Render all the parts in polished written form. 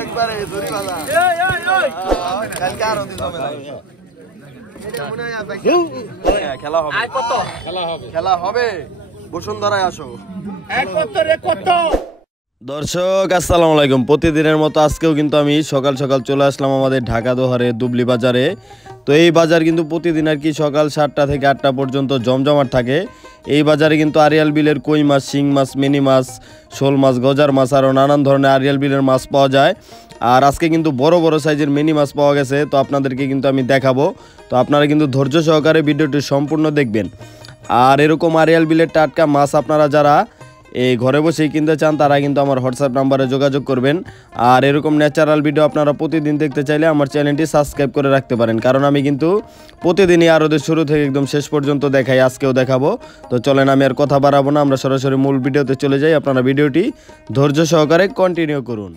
একবারে ধরি বাজা কালকে আরো দিন খেলা হবে খেলা হবে বসুন্ধরায় আসো। দর্শক আসসালামু আলাইকুম। প্রতিদিনের মতো আজকেও কিন্তু আমি সকাল সকাল চলে আসলাম আমাদের ঢাকা দোহারে দুবলি বাজারে। তো এই বাজার কিন্তু প্রতিদিন আর কি সকাল 7টা থেকে 8টা পর্যন্ত জমজমাট থাকে। এই বাজারে কিন্তু আরিয়াল বিলের কই মাছ, শিং মাছ, মিনি মাছ, শোল মাছ, গজার মাছ আরও নানান ধরনের আরিয়াল বিলের মাছ পাওয়া যায়। আর আজকে কিন্তু বড় বড় সাইজের মিনি মাছ পাওয়া গেছে, তো আপনাদেরকে কিন্তু আমি দেখাবো। তো আপনারা কিন্তু ধৈর্য সহকারে ভিডিওটি সম্পূর্ণ দেখবেন। আর এরকম আরিয়াল বিলের টাটকা মাছ আপনারা যারা এই ঘরে বসেই কিনতে চান তারা কিন্তু আমার হোয়াটসঅ্যাপ নাম্বারে যোগাযোগ করবেন। আর এরকম ন্যাচারাল ভিডিও আপনারা প্রতিদিন দেখতে চাইলে আমার চ্যানেলটি সাবস্ক্রাইব করে রাখতে পারেন, কারণ আমি কিন্তু প্রতিদিনই আরদের শুরু থেকে একদম শেষ পর্যন্ত দেখাই, আজকেও দেখাবো। তো চলেন আমি আর কথা বাড়াবো না, আমরা সরাসরি মূল ভিডিওতে চলে যাই। আপনারা ভিডিওটি ধৈর্য সহকারে কন্টিনিউ করুন।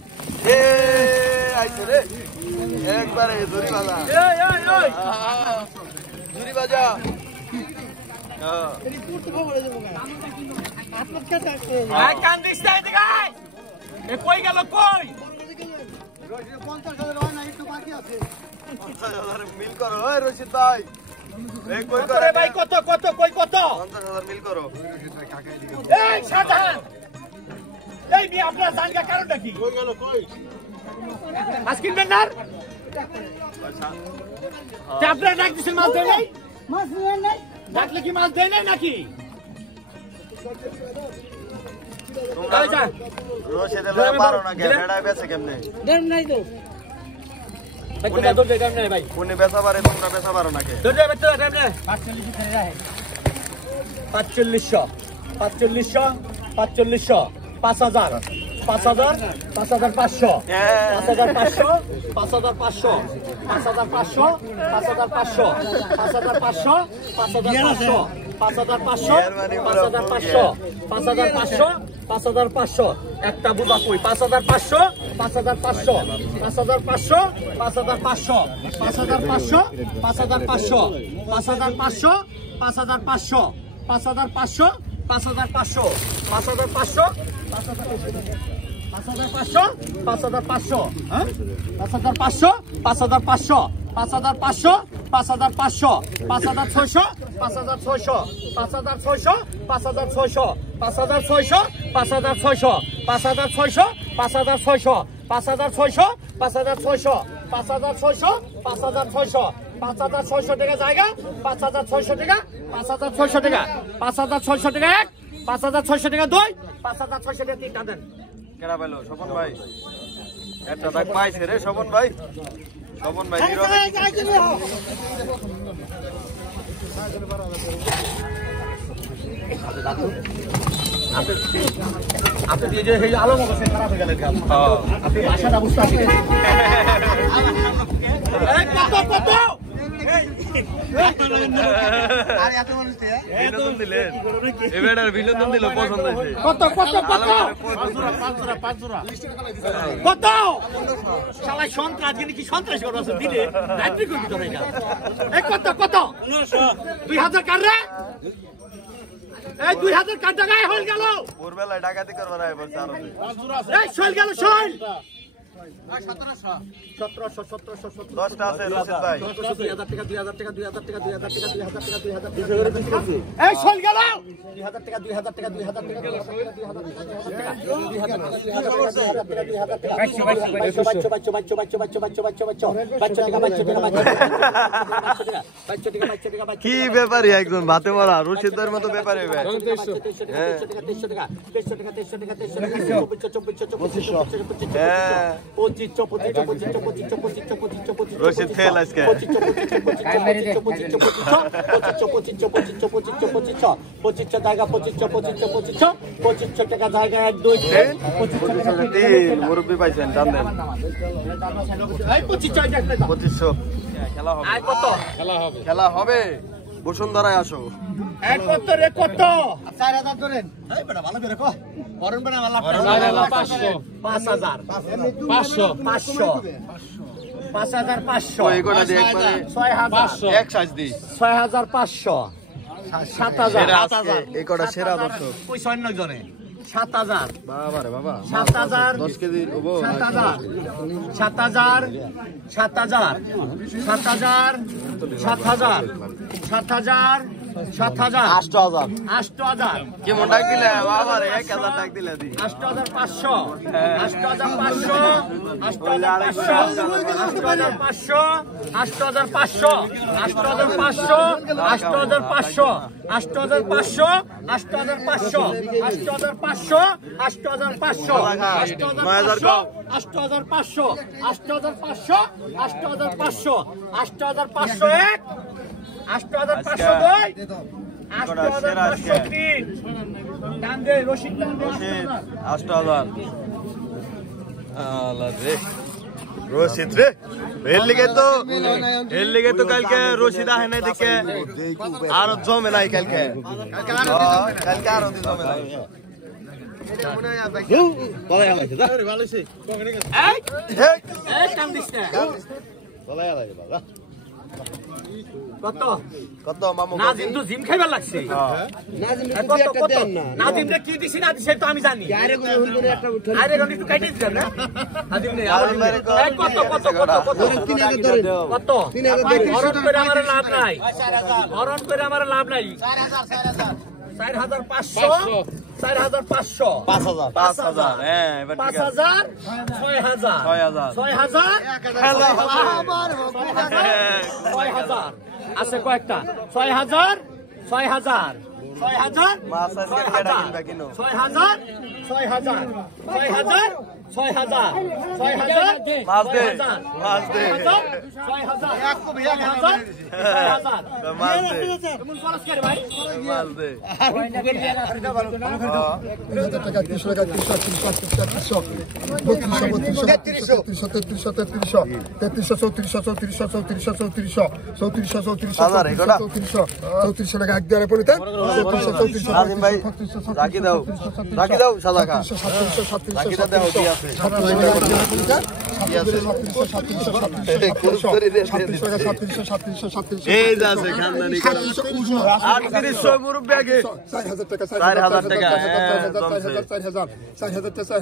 মিল করো রশিদ ভাই, কত কত কই কত 50,000 মিল করো। এই শাহজাহান, এই নি আপনার জানগা কারণটা কি? কই গেল কই মাছ কিনবেন না? তে আপনারা ডাক দিছেন মাছ দেন নাই? মাছ দেন নাই? ডাকলে কি মাছ দেন নাই নাকি? তোমরা রশিদ এর পারো না কে বেড়া বেচে কেমনে? দেন নাই তো কোনে দরজা টাইম নাই ভাই, কোনে বেচা পারে তোমরা বেচা পারো না কে? দরজা বেচা টাইম নাই। 45 করে রাখে 4500 4500 4500 5000 5000 5500 5500 5500 5500 5500 5500 5500 5500 5500 5500 একটা বুঝা কই 5500 5500 5500 5500 5500 5500 5500 5500 5500 5500 5500 5500 5500 হ্যাঁ 5500 5500 5500 5500 5600 5600 5600 5600 5600 5600 5600 5600 5600 5600 5600 5600 5600 টাকা জায়গা 5600 টাকা 5600 টাকা 5600 টাকা এক 5600 টাকা দুই 5600 টাকা তিনটা দেন। কেডা পাইলো? স্বপন ভাই একটা দাগ পাইছে রে স্বপন ভাই। স্বপন ভাই নীরবে আপনি দিয়ে যে এই আলো মগজে খারাপ হয়ে গেলেন কাম। হ্যাঁ আপনি ভাষাটা বুঝতে পারছেন। এই কত কত আরে এত মানুষ তে বিনোদন দিলেন, এবারে বিনোদন দিল পছন্দ হইছে। কত কত কত 5 জোড়া কত শালা সন্ত্রাস গিনি কি সন্ত্রাস করছ দিলে রাত্রি করবি তো এটা। এই কত কত 2000 কার রে? এই 2000 কার টাকায় হল গেল ভোরবেলায় ডাকাতি করবা না বলছ আর 5 জোড়া আছে। এই শৈল গেল শৈল 1700 10টা আছে রশিদ ভাই। 2000 টাকা 2000 টাকা 2000 টাকা 2000 টাকা 2000 টাকা 2000 টাকা 2000 টাকা এই শৈল গেল 2000 টাকা 2000 টাকা 2000 টাকা 2000 টাকা কি ব্যাপারই একজন ভাতে মারা রশিদের মতো ব্যাপারে ভাই। 2300 টাকা 2300 টাকা 2300 টাকা 2300 টাকা 2400 হ্যাঁ 2500 রশিদ ফেল আজকে 2500 টাকা 2500 টাকা জায়গা 1 2 3 মুরব্বি পাইছেন দাম দেন। এই 2500 খেলা হবে। আর কত খেলা হবে বসুন্ধরায় আসো। এক কত রে কত 4000 ধরেন। এই বেটা ভালো করে কো করন বেটা ভালো 4500 5000 500 500 5500 এই কোটা দিয়ে একবারে 6500 এক সাইজ দি 6500 7000 এই কোটা সেরা দর্শক কই 56 জনে 7,000 বাবা রে বাবা 7,000 10 কেজি হবো 7,000 7,000 7,000 7,000 7,000 7,000 7,000 8,000 কেমন ডাক দিলে বাবা রে 1000 ডাক দিলে দি 8,500 8,500 8,500 8,500 8,500 8,500 8,500 8,500 8,500 8,500 8,500 8,500 8,500 8,500 দুই 8,500 তিন টান দে রশিদ টান দে 8000 আল্লাহ রে রশিদ রে এর লিগে তো কালকে রশিদ আহে নাই দেখে আর জমে নাই কালকে আর জমে নাই এই টান দিস না কত কত মামু নাজিম তো জিম খাইবার লাগছে নাজিম কি দিছি না দিছে তো আমি জানি আরে গনি একটু কাটি দিছ না নাজিম নে কত কত কত কত 3000 ধরেন কত 3000 হরণ করে আমার লাভ নাই হরণ করে আমার লাভ নাই 4,500 4,500 5000 হ্যাঁ এবার ঠিক আছে 5,000 6,000 6,000 আছে কয়েকটা 6,000 6,000 6,000 রাখি দাও সাদা খা রাখি দাও কি আছে এই যাচ্ছে খানদানি 3800 মুরব্বি আগে 4,000 টাকা 4,000 টাকা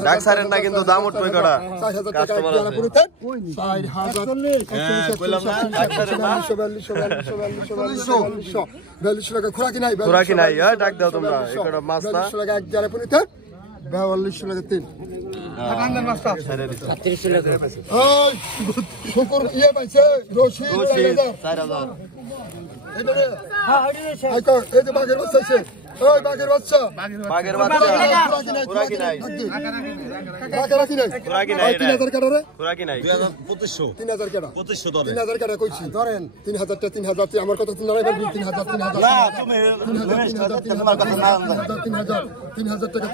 ডাক সারেন না কিন্তু দাম উঠবে কড়া 4,000 টাকা পুরোতে 4,000 বললাম না ডাক সারেন না 42 টাকা খোরাকি নাই ডাক দাও তোমরা একটা মাছ না 42 টাকা এক জারে পুরোতে 42 টাকা তিন কাকান্দার মাছটা 37 টাকা ওই শুকর ইয়ে পাইছে রশি 4,000 এইবারে হ্যাঁ এই যে বাগের বাচ্চা আছে ওই বাগের বাচ্চা খোরাকি নাই খোরাকি নাই 3,000 টাকা রে খোরাকি নাই 2,500 3,000 টাকা 2500 টাকা কইছি ধরেন 3,000 টাকা 3,000 আমার কত 3,000 পারবি 3,000 না তুমি 3,000 টাকা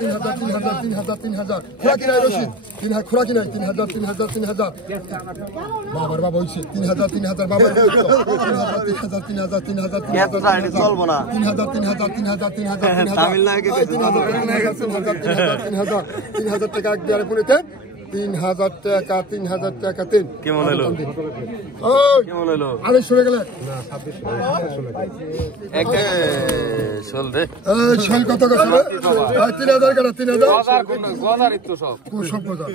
3,000 খোরাকি নাই রশিদ 3,000 খোরাকি নাই 3,000 বাবার বাবা হইছে 3,000 বাবার 3,000 চলবো না 3,000 তামিল না কে 3,000 টাকা এক দিয়ারে পুরিতে 3,000 টাকা 3 কেমন হলো কেমন হলো আরে শুনে গেলে না 26 একটা চল রে এই ছল কত কত 3,000 টাকা 3,000 গজার ইতো সব গজার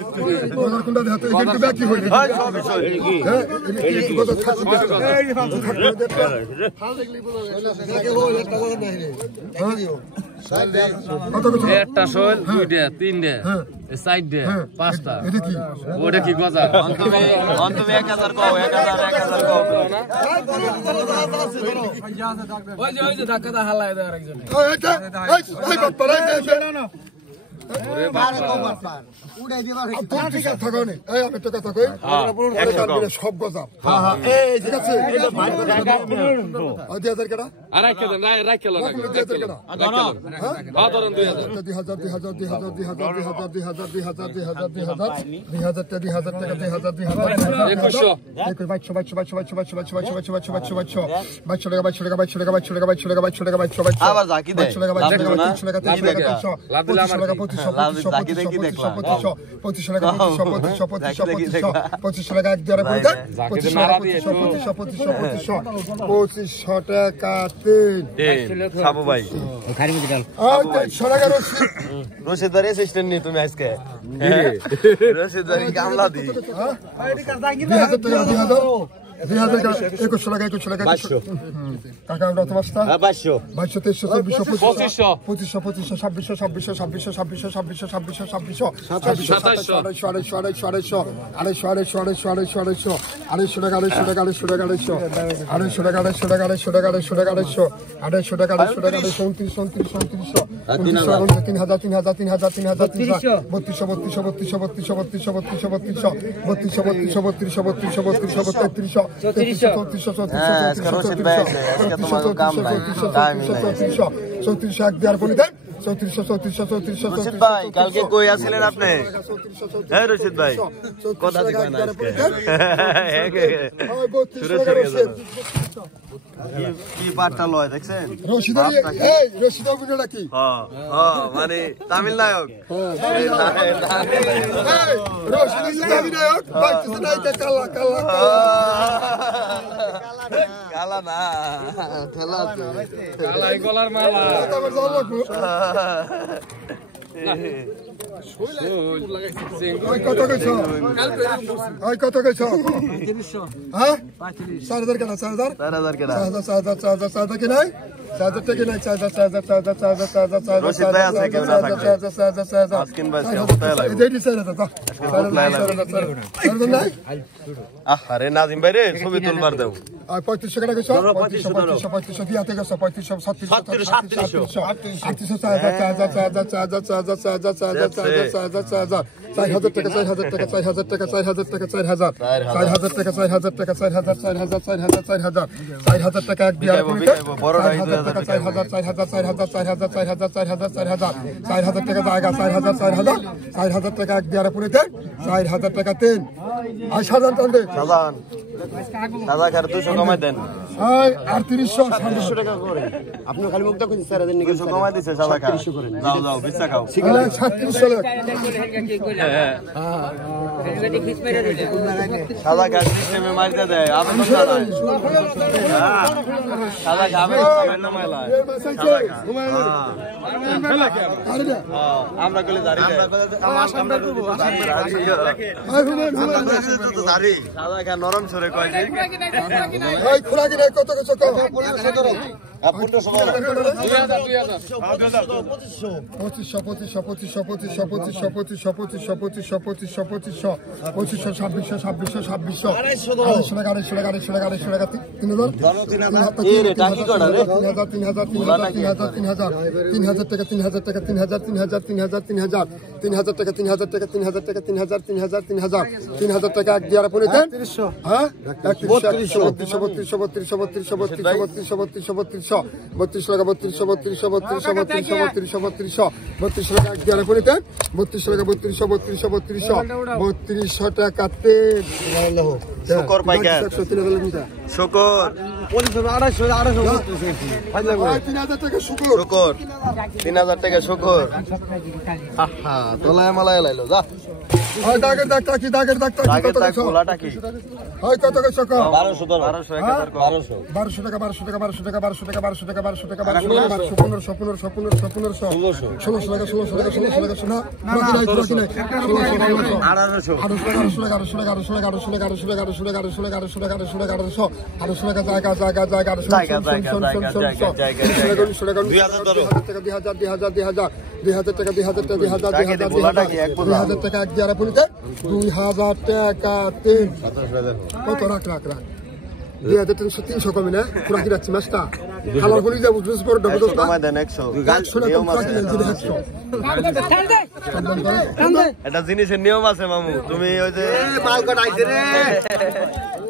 কোনটা দেখাতে একটু বাকি হইছে সব বিষয় হ্যাঁ একটু গজার থাকবে এই হাল দেখলি বলো আগে ও একটা গজার নাই রে একটা শোল দুইটা তিনটা চারটা পাঁচটা ওটা কি গজা অন্তমে 1000 কও 1000 কও ওই যে ধাক্কা হালায় দেয় আরেকজন ওই বাপ্পারা না ওরে বাবা উড়াই দিবার হইছে তুই ঠিক আছে থাকো নি এই আমি তো কথা কই আমরা সব গজা হ্যাঁ হ্যাঁ এই ঠিক আছে এই যে ভাই জায়গা 2,000 টাকা আর রাখ দেন রাখ কেন 2,000 টাকা হ্যাঁ ধরেন 2,000 আবার জাকি দে রশিদার অ্যাসিস্ট্যান্ট নি তুমি আজকে রশিদার কামলা দি 2100 টাকা 2200 কাকা আমরা তো বাস্তা 2200 2300 2500 2500 2600 রশিদ ভাই কালকে কই আছিলেন আপনি? হ্যাঁ রশিদ ভাই কথা কই না কি পাটটা লয় দেখছেন মানে তামিল নায়ক কালা না গলার মালা কত গেছ হ্যাঁ 4000 কেনা 4000 কেনা 4000 কেনাই 4000 টাকা নাই 4000 রশিদ ভাই আছে কেউ না থাকবে আজকিন ভাই সপ্তাহে লাগবে আরে নাজিম ভাই রে ছবি তুলবার দাও 3500 টাকা গেছ 3500 দিয়াতে গেছ 3500 দাদা কার 200 কমাই দেন 3800 টাকা করে আপনি খালি মুখটা কইছেন স্যার দেন কিছু কমাই দিছে সাদা খা যাও যাও বিচ্ছা খাও 3700 লাখ সাদা খা সিস্টেমে মারতে দেয় আপনি তো নাই সাদা খাবে না মেলা আমরা কইলে দাঁড়ি আমরা করব সাদা খা নরম ছরে কয় যে এই খোলা কি কত কত শুকর পাইকার শুকর 3000 টাকা শুকর 3000 টাকা শুকর তোলায় মালায় লাইলো যা দাগের দাগ টাকি দাগের দাগ টাকি কত টাকা গোলাটা কি হয় কত টাকা শুকর 1200 টাকা 1200 টাকা 1200 টাকা 1200 টাকা 1200 টাকা 1200 টাকা 1200 টাকা 1600 টাকা 1600 টাকা শোনা বাকি নাই 2000 টাকা 3 কত রাখ 2300 কমে না পুরা কি রাখছি মাছটা খালার বলি যাবো জুস করে ডবল দোস্ত কমাই দেন 100 নিয়ম আছে এটা জিনিসের নিয়ম আছে মামু তুমি ওই যে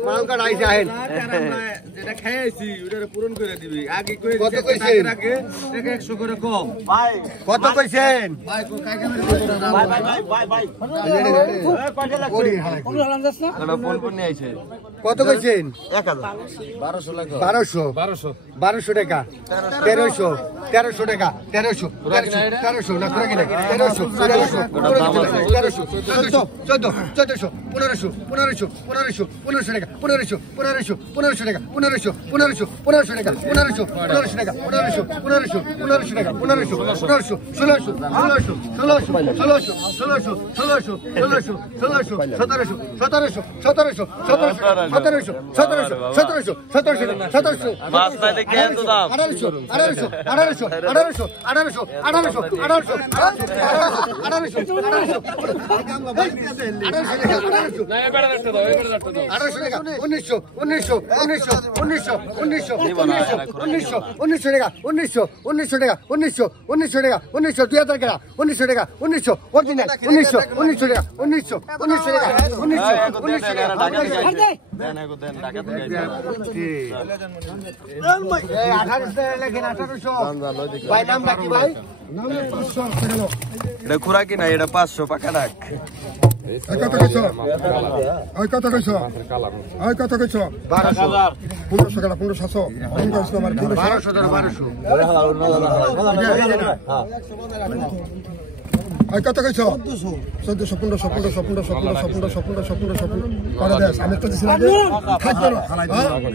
মাল কাটাইছে আহেন এটা খাইছি ওটারে পূরণ করে দিবি আগে কই কত কইছেন? আগে 100 করে কম কত কইছেন? ভাই কাকে মেরে ওরে হালাই। এটা ফোন ফোন নিয়ে আইছে কত কইছেন? 1200 লাগা 1200 1200 টাকা 1300 1300 টাকা 1300 1300 না করে কিনা 1300 1300 1300 1400 1500 1500 1500 1500 টাকা 1500 1500 1500 টাকা 1500 1500 1500 টাকা 1500 1500 টাকা 1500 1500 1500 টাকা 1500 1500 1600 1600 এটা খুরাকি না এটা 500 পাকা রাখ কত কইছো? ওই কত কইছো? ওই কত কইছো? 12000 1500 টাকা 1500 1500 আমার 1200 1200 ওই কত কইছো? 1400 1500 1500 1500 1500 1500 1500 করে দেস আমি তো দিছি না থাকবে না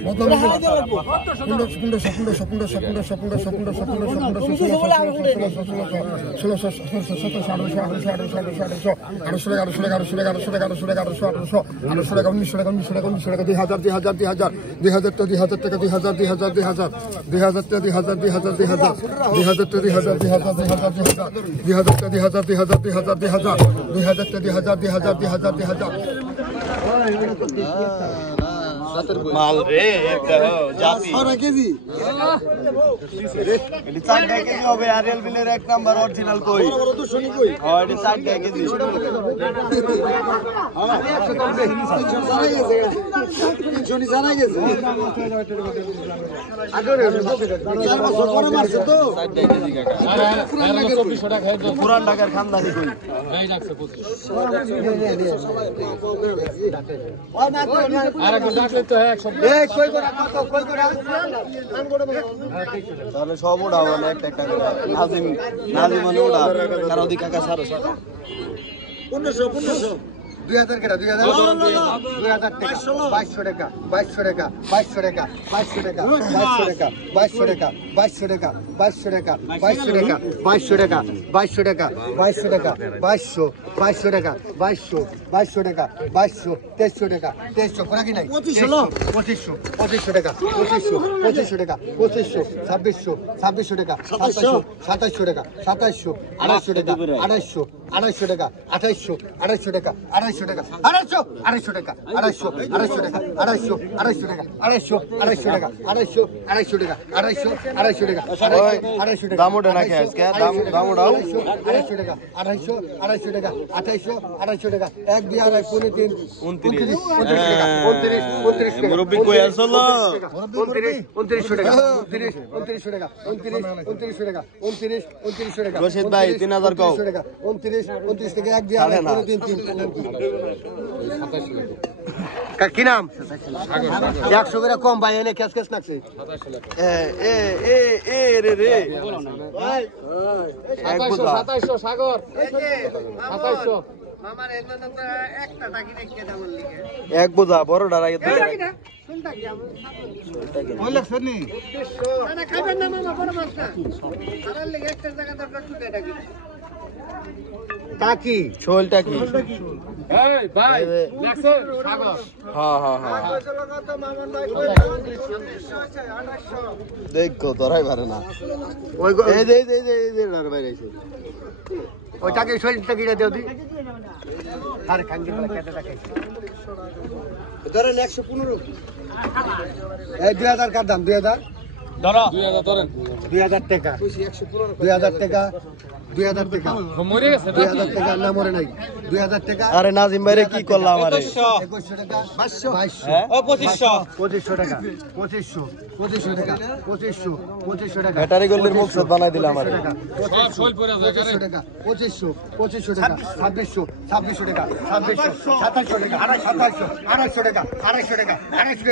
মত 2000 মাল রে এটা জাতি 6 কেজি এটা 4 কেজি হবে আরএল বিলের এক নাম্বার অরিজিনাল কই হয় এটা 4 কেজি পুরান ঢাকার খানদানি কই তাহলে সব ওটা মানে একটা একটা নাজিম মানে ওটা কারো দিকে কাকা সারো 1500 2000 টাকা 2000 টাকা 2200 টাকা 2200 টাকা 2200 টাকা 2200 টাকা 2200 টাকা 2200 টাকা 2200 টাকা 2200 টাকা 2200 টাকা 2200 টাকা 2200 টাকা 2200 2200 টাকা 2200 2200 টাকা 2200 2300 টাকা 2300 কোনা কি নাই 2500 টাকা 2500 টাকা 2500 2600 2600 টাকা 2700 টাকা 2700 2800 টাকা 2800 টাকা 2800 টাকা 2800 টাকা 250 টাকা 250 টাকা 250 টাকা 250 টাকা 250 টাকা 250 টাকা 250 টাকা দাম ওটা নাকি আজকে দাম ওটাও 250 টাকা 250 টাকা 250 টাকা 1 2 আড়াই 3 29 টাকা 29 টাকা মুরব্বি কই আসলো 29 টাকা 29 টাকা 29 টাকা 29 টাকা রশিদ ভাই 3000 কও 29 থেকে 1 দিয়ে আড়াই 3 কি নাম 100 করে কম ভাই এনে ক্যাশ নাকছে রে এক 2700 সাগর 2700 মামার এগুলো তো একটা টাকি রেখে দাও লিখে এক বোঝা বড় ডারাই তো শুনতা কি আমি ওই লাগছ নি না খাবেন না মামা বড় মাছ না আর লেগে একটা জায়গা দরকার টুকে টাকি টাকি শোলটা কি এই ভাই লাগছে সাগর হ্যাঁ দেখো তোরাই পারে না ওই এই যে ডার বাইরে আইছে ওই টাকি শরীর টাকিটা দেও দি আর খাঙ্গি বলে কেটে টাকি ধরেন 115 এই 2000 কার দাম 2000 ধরো 2000 ধরেন 2000 টাকা 2000 টাকা 2000 টাকা মরে গেছে 2000 টাকা না মরে নাই 2000 টাকা আরে নাজিম ভাইরে কি করলাম আরে 2100 টাকা 2200 হ্যাঁ? 2500 টাকা 2500 টাকা 2500 টাকা ব্যাটারি গল্লির মুখসদ বানাই দিলাম আরে 2500 টাকা 2500 টাকা 2600 টাকা 2700 টাকা 28000 টাকা 28000 টাকা 250 টাকা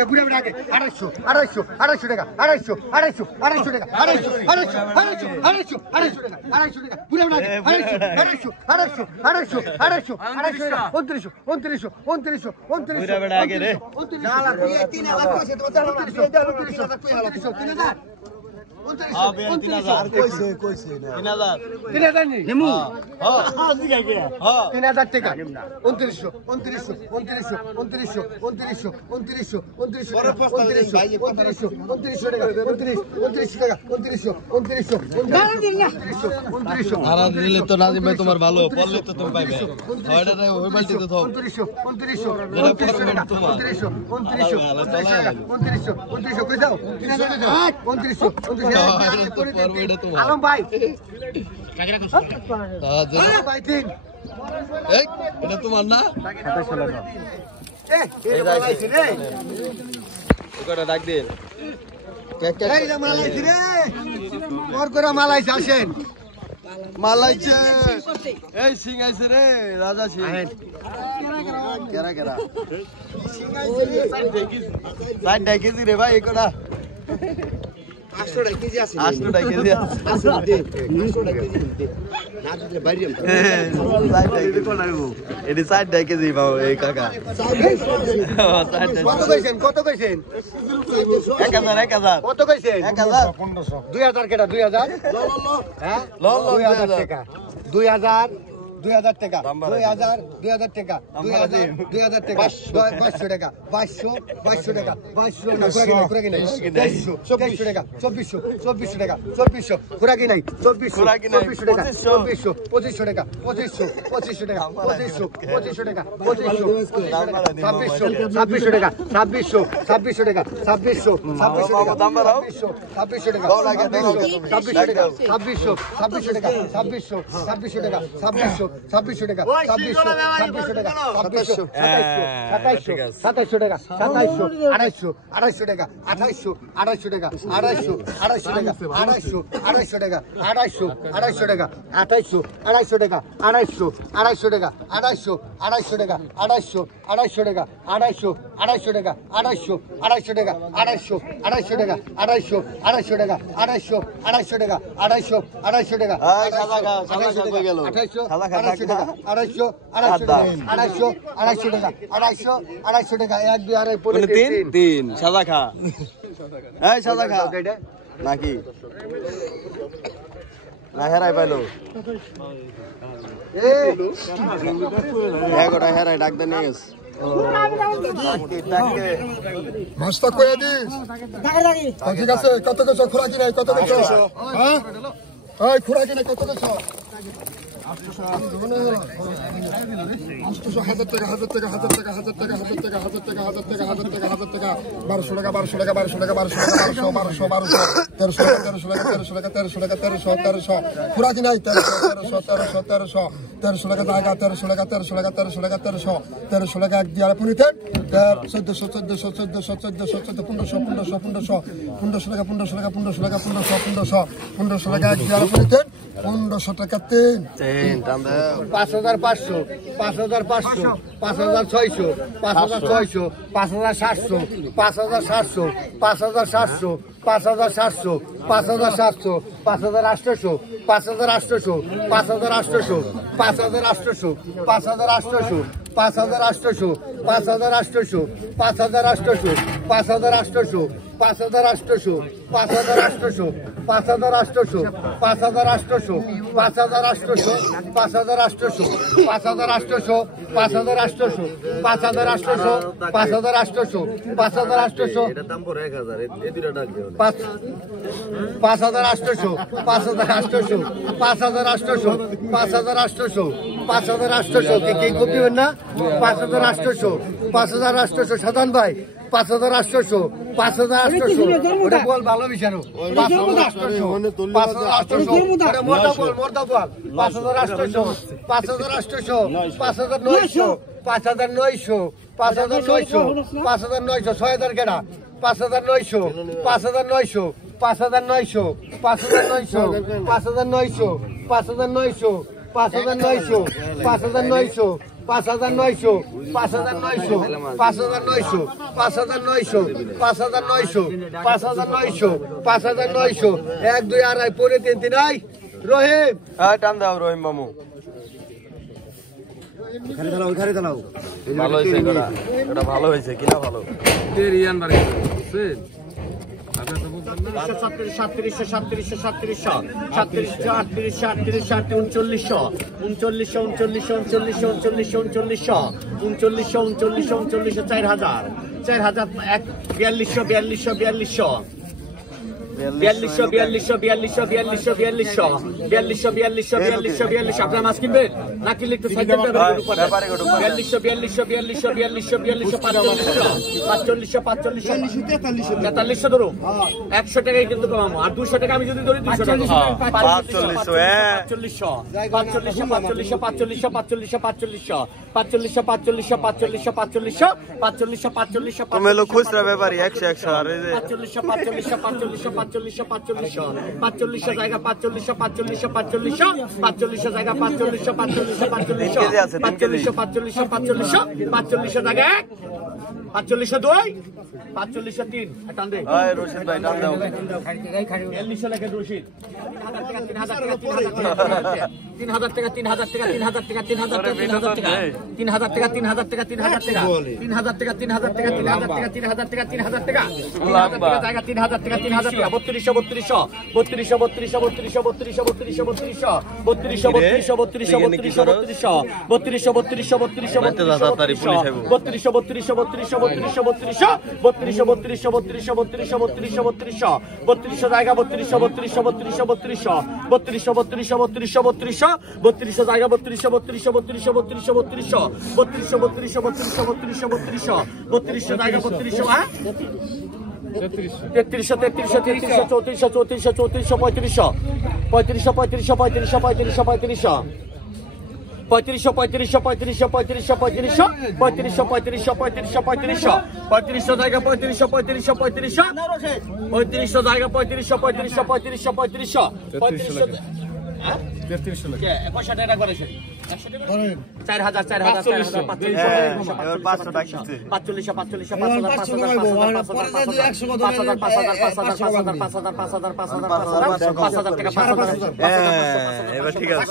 বুড়া বুড়া 250 টাকা 250 টাকা 250 টাকা বুড়া বুড়া 3000 টাকা 2900 দিলে তো নাজিম ভাই তোমার ভালো পড়লে তো তুমি পাইবে ওই বালতিতে থাও 2900 আলম ভাই ভাই তিন এটা তোমার না ডাক দিন মালাইছি রে ওর করে মালাইছে আসেন মালাইছে এই সিং আইছে রে রাজা সিং কেরা কেরা সাইড ডাইকেছি রে ভাই কোনা 800 টাকা কেজি আছে 800 টাকা কেজি আছে 800 টাকা কেজি না দিলে বাইরে সাইড ডাইকেছি কোনা গো এডি সাইড ডাইকেছি বাবা এই কাকা কত কইছেন 1000 কত কইছেন 1000 2000 কেটা 2000 হ্যাঁ 2000 টাকা 2000 টাকা 2000 টাকা 2000 টাকা 500 টাকা 500 টাকা 500 না কুরাকি নাই 2400 টাকা 2400 টাকা 2400 কুরাকি নাই 2400 টাকা 2500 টাকা 2500 টাকা 2500 টাকা 2600 টাকা 2600 টাকা 2600 2600 টাকা 2700 টাকা 2700 টাকা 280 টাকা 280 টাকা 280 টাকা 280 টাকা 280 টাকা 280 টাকা 280 টাকা 280 টাকা 280 টাকা 280 টাকা 280 টাকা 280 টাকা 280 টাকা 280 টাকা 280 টাকা 280 টাকা 280 টাকা 1 2 আড়াই পড়ে তিন সাদা খা এই সাদা খা নাকি না হেরাই পাইলো গোটা হেরাই ডাক দিয়ে নিয়ে গেছে মাছটা কয়ে দিস ঠিক আছে কত কেছো খোরাকি নাই কত কেছো হ্যাঁ ওই খোরাকি নাই কত কেছো 800 হাজার টাকা 1200 টাকা 1300 খোরাকি নাই 1300 টাকা জায়গা 1300 টাকা 1300 টাকা এক দিয়ে পুনিতে 1400 টাকা 1500 টাকা এক দিয়ে পুনিতে 1500 টাকা 5500 5600 5700 5700 5700 5700 5700 5800 5800 5800 5800 5800 5800 5800 5800 5800 5800 5800 5800 5800 5800 5800 সাধারণ ভাই 5,800 5,800 ওটা বল ভালো বিচারো 5,800 5,800 মোটা বল 5,800 5,800 5,900 5,900 5,900 5,900 6,000 কেনা 5,900 5,900 5,900 5,900 5,900 5,900 5,900 5,900 5,900 5,900 5,900 5,900 5,900 5,900 5,900 1 2 আড়াই পরে 3 3 আই রহিম টান দাও রহিম মামু ভালো হয়েছে এটা ভালো হয়েছে কিনা ভালো টেরিয়ান বাড়ি আপনার মাছ কিনবেন না কিনলে একটু 43 ধরো 100 টাকায় কিন্তু কমাবো আর 200 টাকা আমি যদি ধরি 200 টাকা 45 খুচরা ব্যাপারী 100 আর 45 জায়গা 45 জায়গা 45 জায়গা 45 2 45 3 টান দে রশিদ ভাই টান দাও 42 লেখা রশিদ 3,000 টাকা 3,000 টাকা 3,000 টাকা 3,000 টাকা 3,000 টাকা 3,000 টাকা 3,000 টাকা 3,000 টাকা 3,000 টাকা 3,000 টাকা 3,000 টাকা 3,000 টাকা 3,000 টাকা 3,000 টাকা জায়গা 3,000 টাকা 3,000 টাকা 32 এবার ঠিক আছে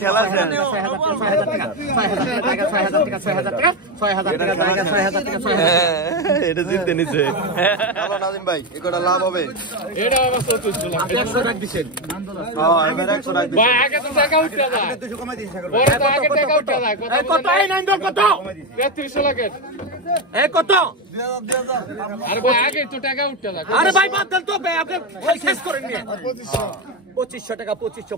খেলা এটা জিততে নিচ্ছে নাজিম ভাই এটা লাভ হবে এটা আবার 34 লাখ 100 টাকা দিবেন এবার 100 টাকা ভাই আগে তো টাকা উঠে যায় 200 কমাই দিয়েছে ওরে তো আগে টাকা উঠে যায় কত এই নাইন কত 33 লাখের এই কত আরে ভাই আগে তো টাকা উঠে যায় আরে ভাই বাদ দেন তো ভাই আপনি শেষ করেন নি 2500 টাকা 2500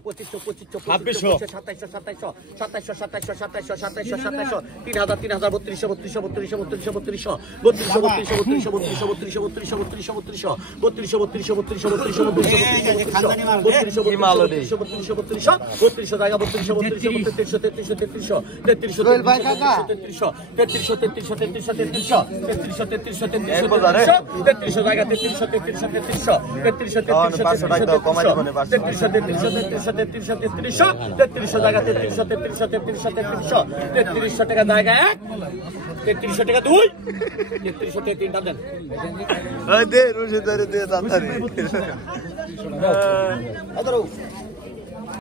3300 টাকা জায়গা 3300 টাকা 2 3300 টাকা 3টা দেন দে রশিদ দে তাড়াতাড়ি